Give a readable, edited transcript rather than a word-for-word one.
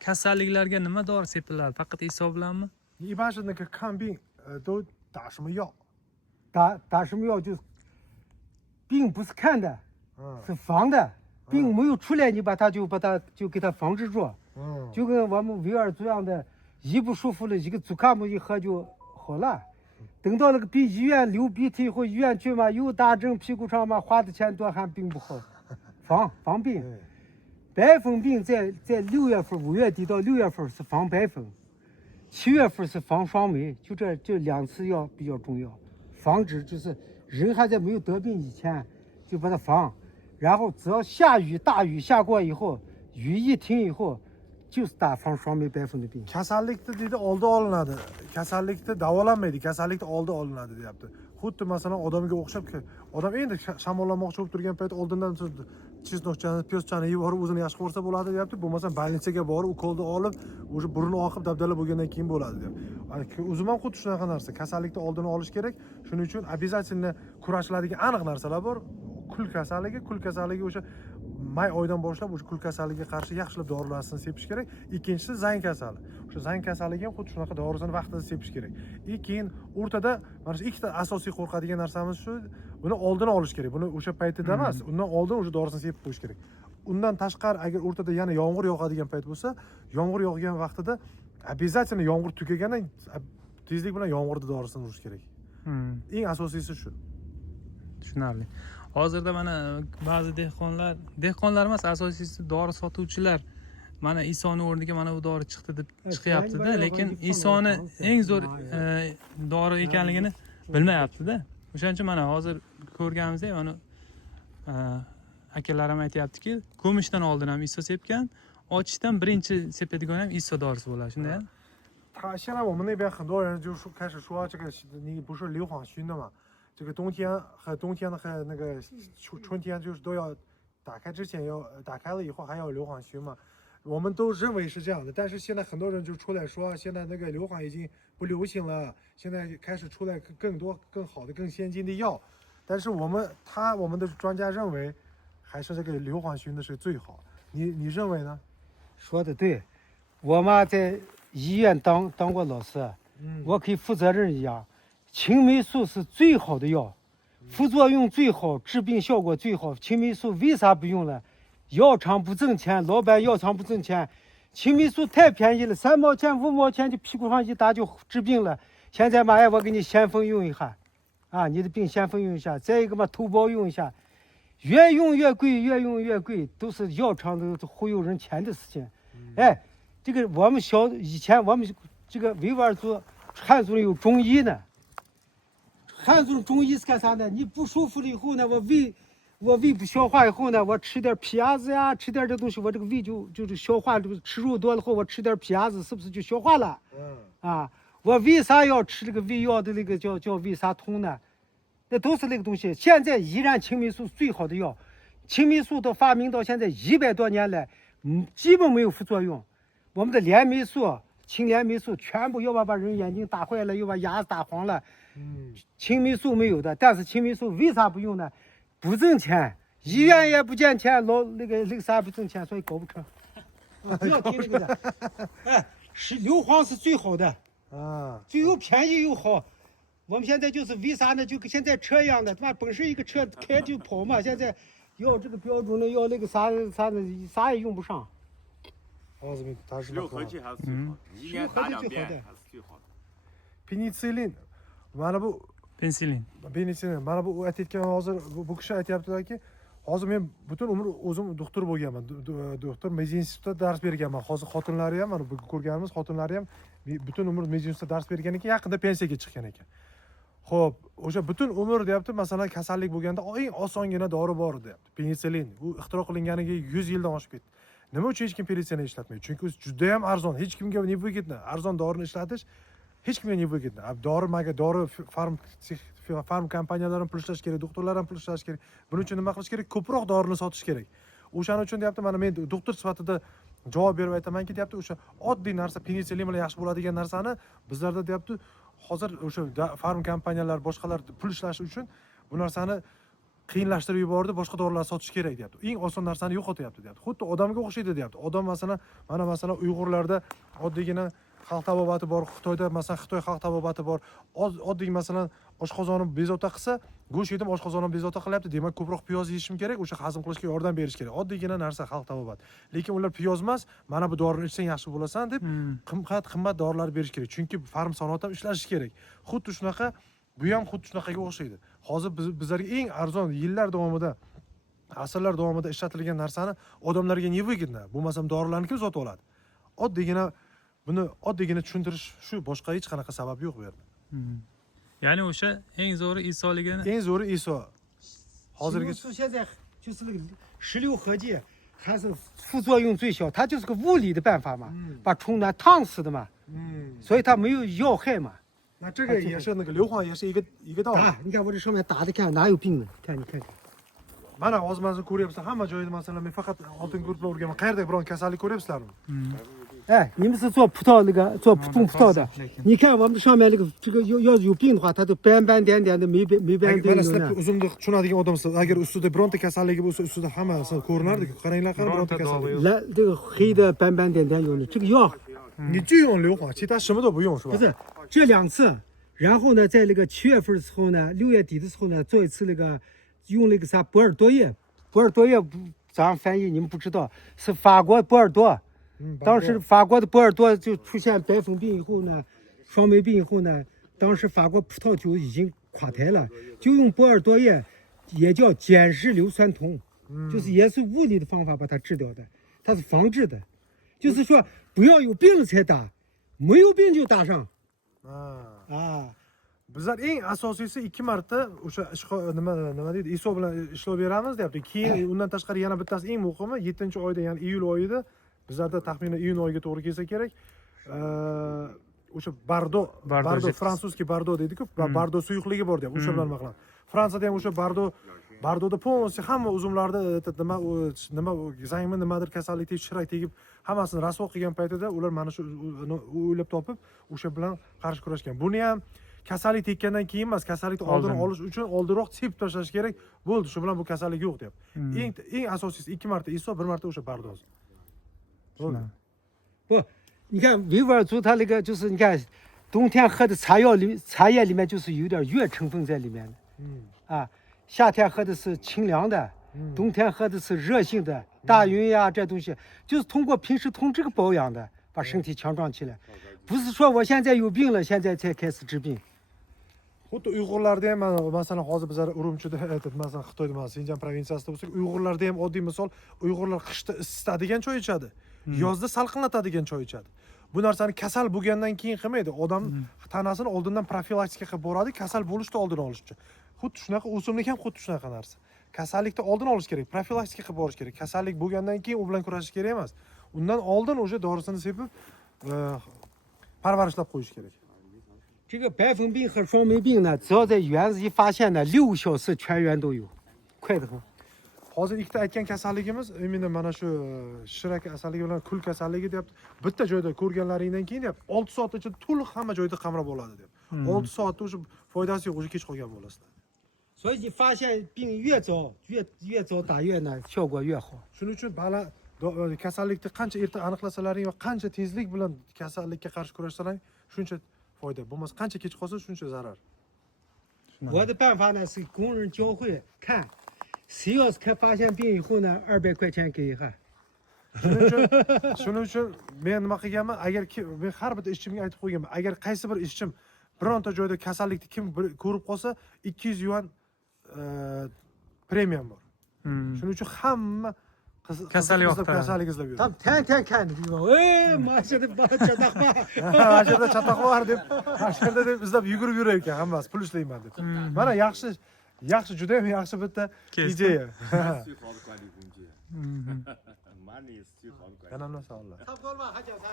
Kasalliklarga nima dori sepiladi? Faqat iso bilanmi?一般是那个看病，都打什么药？打什么药就是病不是看的，嗯是防的。病没有出来，你把它就给它防治住。嗯，就跟我们维尔族样的，一不舒服了，一个祖卡姆一喝就好了。等到那个医院流鼻涕或医院去嘛，又打针屁股上嘛，花的钱多还病不好，防病。对，白粉病在6月份5月底到6月份是防白粉，7月份是防霜霉，就这2次药比较重要，防止就是人还在没有得病以前就把它防，然后只要下雨大雨下过以后，雨一停以后，就是打防霜霉白粉的病。 kasallikni deydi oldi olinadi, kasallikni davolanmaydi, kasallikni oldi olinadi deyapti. Xuddi masalan odamga o'xshab, odam endi shamollamoqchi bo'lib turgan payt oldindan chesnoqchani, piyozchani yeb borib o'zini yaxshi ko'rsa bo'ladi deyapti. Bo'lmasa больницаga borib ukolni olib, o'sha burni oqib dabdala bo'lgandan keyin bo'ladi deyapti. O'zim ham xuddi shunaqa narsa, kasallikni oldini olish kerak. Shuning uchun обязательно kurashiladigan aniq narsalar bor. Kul kasalligi o'sha may oyidan boshlab o'sha kul kasalligiga qarshi yaxshilab dorilarini sepish kerak. Ikkinchisi zang kasali. O'sha zang kasaliga ham xuddi shunaqa dorisini vaqtida sepish kerak. Keyin o'rtada mana shu ikkita asosiy qo'rqadigan narsamiz shu, buni oldini olish kerak. Buni o'sha paytida emas, undan oldin o'sha dorisini sepib qo'yish kerak. Undan tashqari agar o'rtada yana yomg'ir yog'adigan payt bo'lsa, yomg'ir yog'gan vaqtida обязательно yomg'ir tugagandan tezlik bilan yomg'irda dorisini urish kerak. Eng asosiysi shu. Tushunarli. Hozirda mana ba'zi dehqonlar emas, asosiysi dori sotuvchilar mana isoni o'rniga mana bu dori chiqdi deb chiqyapti-da, lekin isoni eng zo'r dori ekanligini bilmayapti-da. O'shaning uchun mana hozir ko'rganimizdek, mana akalarim aytayaptiki, ko'mishdan oldin ham iso sepgan, ochishdan birinchi sepadigan ham iso dorisi bo'ladi, shunday. 现在我们那边很多人就说开始说这个，你不是硫磺熏的吗？这个冬天和那个春天就是都要打开之前要打开了以后还要硫磺熏嘛。我们都认为是这样的，但是现在很多人就出来说，现在那个硫磺已经不流行了，现在开始出来更多更好的更先进的药。但是我们的专家认为，还是这个硫磺熏的是最好。你认为呢？说的对，我妈在医院当过老师，我可以负责任一样，青霉素是最好的药，副作用最好，治病效果最好。青霉素为啥不用了？药厂不挣钱，老板药厂不挣钱，青霉素太便宜了，3毛钱5毛钱就屁股上一打就治病了。现在嘛，我给你先锋用一下，啊，你的病先锋用一下，再一个嘛头孢用一下，越用越贵，越用越贵，都是药厂的忽悠人钱的事情。哎，这个我们以前我们这个维吾尔族汉族人有中医呢，汉族中医是干啥呢？你不舒服了以后呢，我胃不消化以后呢，我吃点皮鸭子呀，吃点这东西，我这个胃就是消化，这个吃肉多了后，我吃点皮鸭子，是不是就消化了？啊，我为啥要吃这个胃药的那个叫胃沙通呢？那都是那个东西。现在依然青霉素最好的药，青霉素的发明到现在100多年来，基本没有副作用。我们的链霉素、青链霉素全部要把人眼睛打坏了，又把牙打黄了。青霉素没有的，但是青霉素为啥不用呢？不挣钱，医院也不挣钱，那个啥不挣钱，所以搞不成。不要听那个的，哎，是硫磺是最好的，就又便宜又好。我们现在就是为啥呢？就跟现在车一样的，他妈本身一个车开就跑嘛，现在要这个标准的，要那个啥的，啥也用不上。石油合剂还是最好的，一年打2遍还是最好的。Penicillin mana bu Pensilin. mana bu aytayotgan hozir bu kishi aytyaptilarki, hozir men butun umr o'zim doktor bo'lganman, doktor medinstitutda dars berganman. Hozir xotinlari ham mana bu ko'rganimiz xotinlari ham butun umr medinstitutda dars bergan ekan, yaqinda pensiyaga chiqqan ekan. Xo'p, o'sha butun umr deyapti, masalan kasallik bo'lganda eng osongina dori bor deyapti, penisillin. U ixtiro qilinganiga 100 yildan oshib ketdi. Nima uchun hech kim penisillin ishlatmaydi? Chunki juda ham arzon, hech kimga nevyigitni arzon dorini ishlatish hech kimga nevyigitni. Dori farm kompaniyalarini pul ishlash kerak, doktorlar ham pul ishlash kerak. Buning uchun nima qilish kerak? Ko'proq dorini sotish kerak. O'shaning uchun deyapti, mana men doktor sifatida javob berib aytamanki, deyapti, o'sha oddiy narsa penisillin bilan yaxshi bo'ladigan narsani bizlarda deyapti, hozir o'sha farm kompaniyalar boshqalar pul ishlash uchun bu narsani qiyinlashtirib yubordi, boshqa dorilar sotish kerak deyapti. Eng oson narsani yo'qotyapti deyapti. Xuddi odamga o'xshaydi deyapti. Odam masalan, mana masalan Uyg'urlarda oddiygina xalq tabobati bor, Xitoyda masalan Xitoy xalq tabobati bor. Oddiy masalan oshqozonim bezovta qilsa, go'sht yedim oshqozonim bezovta qilyapti, demak ko'proq piyoz yeyishim kerak, o'sha hazm qilishga yordam berish kerak. Oddiygina narsa xalq tabobat. Lekin ular piyoz emas, mana bu dorini ichsang yaxshi bo'lasan deb qimmat dorilar berish kerak. Chunki farm sanoat ham ishlashi kerak. Xuddi shunaqa bu ham xuddi shunaqaga o'xshaydi. Hozir bizlarga eng arzon yillar davomida, asrlar davomida ishlatilgan narsani odamlarga nevigidna, bo'lmasam dorilarni kim sotib oladi? Buni oddiygina tushuntirish shu, boshqa hech qanaqa sabab yo'q bu yerda. Ya'ni o'sha eng zo'ri Isoligini. Eng zo'ri Iso. Hozirgi 现在就是那个16合剂，还是副作用最小，它就是个物理的办法嘛，把虫卵烫死的嘛，所以它没有药害嘛。那这个也是那个硫磺也是一个道理。打，你看我这上面打的，看哪有病呢？看你看看。 Mana hozir mana ko'ryapsizlar, hamma joyda masalan men faqat oltin guruhlar o'rganman. Qayerda biron kasallik ko'ryapsizlarmi? 哎，你们是做葡萄那个做种葡萄的，你看我们上面那个这个要是有病的话，它都斑斑点点的，没病 Mana 有 sizlar 呢。 uzumni tushunadigan odamsiz. Agar ustida bironta kasalligi bo'lsa, ustida hammasi ko'rinardi. Qaranglar, qani bironta kasallik. 来，这个黑的斑斑点点有的，这个药你就用硫磺，其他什么都不用，是吧？不是这2次，然后呢，在那个7月份的时候呢，6月底的时候呢，做一次那个用那个啥博尔多叶，博尔多叶不咋样翻译你们不知道，是法国波尔多。 当时法国的波尔多就出现白粉病以后呢，双霉病以后呢，当时法国葡萄酒已经垮台了，就用波尔多叶，也叫碱式硫酸酮，就是也是物理的方法把它治掉的，它是防治的，就是说不要有病了才打，没有病就打上 啊。 Bizlar eng asosiysi 2 marta o'sha nima deydi, Iso bilan ishlov beramiz deyapti. Keyin undan tashqari yana bittasi eng muhimi 7-oyda, ya'ni iyul oyida bizlarda taxminan iyun oyiga to'g'ri kelsa kerak. O'sha Bardo fransuzskiy Bardo deydi-ku, Bardo suyuqligi bor deyapti. O'sha bilan nima qilamiz? Fransiyada ham o'sha Bardoda polностью hamma uzumlarda nima zangmi nimadir kasallik tegib, shirak tegib, hammasini rasvo qilgan paytida ular mana shu o'ylab topib, o'sha bilan qarshi kurashgan. Buni ham kasallik tekkandan keyin emas, kasallikni oldini olish uchun oldinroq sepib tashlash kerak. Bo'ldi, shu bilan bu kasallik yo'q deyapti. Eng asosiysi 2 marta Iso, 1 marta o'sha Bardoz. 不，你看维吾尔族它那个就是你看，冬天喝的茶叶里面就是有点月成分在里面的，啊，夏天喝的是清凉的，冬天喝的是热性的，大云呀这东西，就是通过平时通这个保养的，把身体强壮起来，不是说我现在有病了，现在才开始治病。 Xuddi Uyg'urlarda ham masalan hozir bizlar Urumchida, masalan Xitoyda, masalan Sinjan provinsiyasida bo'lsak, Uyg'urlarda ham oddiy misol, Uyg'urlar qishda isitadigan choy ichadi, yozda salqinlatadigan choy ichadi. Bu narsani kasal bo'lgandan keyin qilmaydi. Odam tanasini oldindan profilaktika qilib boradi, kasal bo'lishni oldini olish uchun. Xuddi shunaqa o'simlik ham xuddi shunaqa narsa. Kasallikni oldini olish kerak, profilaktika qilib borish kerak. Kasallik bo'lgandan keyin u bilan kurashish kerak emas. Undan oldin o'sha dorisini sepib parvarishlab qo'yish kerak. 这个白粉病和双霉病呢，只要在园子一发现呢，6小时全园都有，快得很。 Hozir ikkita aytgan kasalligimiz imенно mana shu shirak kasalligi bilan kul kasalligi deyapti. Bitta joyda ko'rganlaringdan keyin deyapti, 6 soat ichida to'liq hamma joyda qamrab oladi deyapti. 6 soatda o'sha foydasi yo'q, o'sha kech qolgan bo'lasizlar. 所以你发现病越早，越早打越呢，效果越好。 Shuning uchun kasallikni qancha erta aniqlasalaring va qancha tezlik bilan kasallikka qarshi kurashsalaring, shuncha foyda. Bo'lmasa qancha kech qolsa shuncha zarar. 我的办法呢是工人教会看，谁要是发现病以后呢，200块钱给一下。 Shuning uchun men nima qilganman, agar men har bitta ishchimga aytib qo'yganman, agar qaysi bir ishchim bironta joyda kasallikni kim ko'rib qolsa, 200 yuan premium bor. Shuning uchun hamma kasallik izlab yuradi. 他们天天看这地方，哎，妈现在把这大话。 Mana yerda chatoq bor deb, mana yerda deb izlab yugurib yurar ekan hammasi, pul ishlayman deb. Mana yaxshi, juda ham yaxshi bitta ideya. 最好的管理工具。Money is 最好的管理。 Kanalni sog'lar. 差不多了吧，还讲啥？